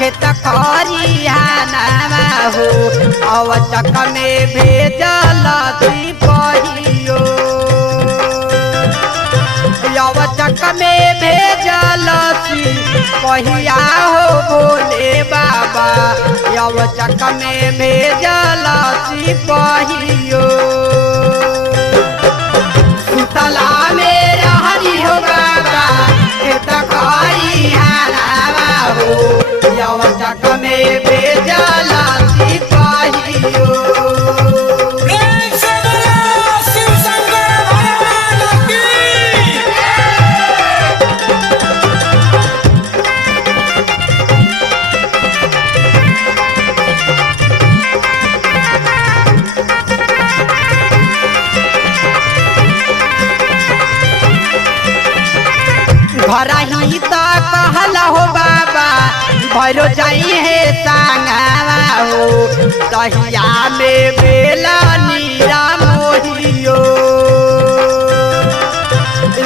खेत खरियाना हो अवचक में भेजल सिपहियो अवचक में भेजल सिपहिया हो भोले बाबा अवचक में भेजल सिपहियो सुतला में रहनी हो बाबा खेत खरियाना हो अवचक में भेजल सिपहियो घर ही तो कहल हो बाबा भरो जाई है सांगवा हो दहिया में बेला नीरा मोहियो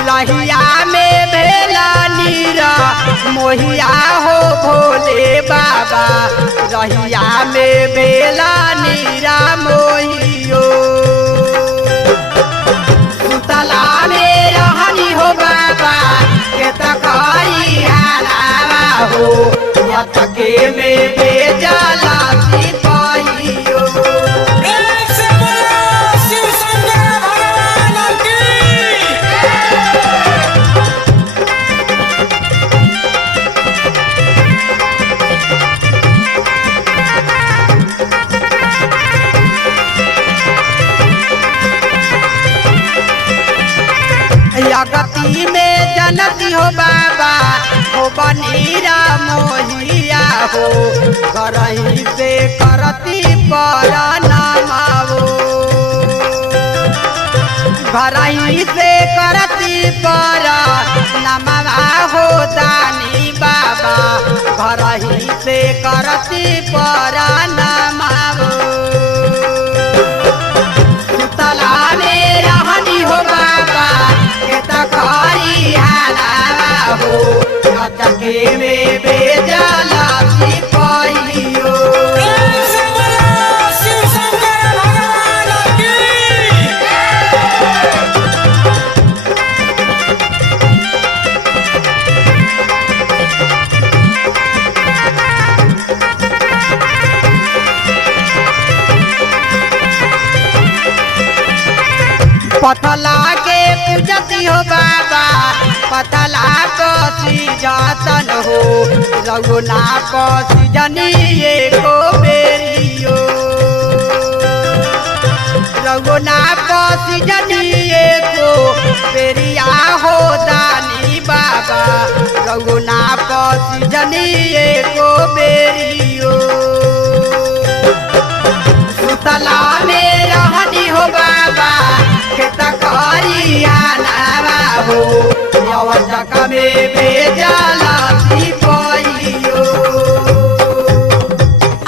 लहिया में बेला नीरा मोहिया हो भोले बाबा रहिया में बेला नीरा मोहियो सुतला में रहनी हो बाबा खेत खरियाना हो अवचके में भेजल सिपहियो जगती में जनती हो बाबा हो बनीरा मोहिया हो करही से करती पर नमावो घरही से करती पर नमवा हो दानी बाबा घरही से करती पर नमावो सुतला में रहनी हो बाबा खेत खरियाना हो अवचके में भेजल सिपहियो पथला के पूजती हो बाबा पथला को सीजन हो रघुना को सीजनी को बेरियो रघुना को सीजनी को बेरिया हो दानी बाबा रघुना को सीजनी को बेरियो सुतला में रहनी हो बाबा खेत खरियाना हो अवचक में भेजल सिपहियो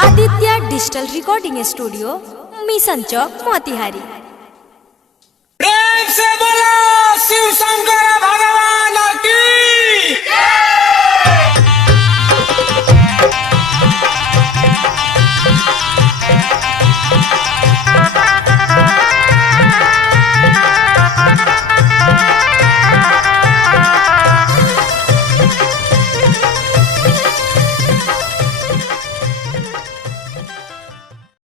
Aditya digital recording studio mission Chowk Motihari. प्रेम से बोला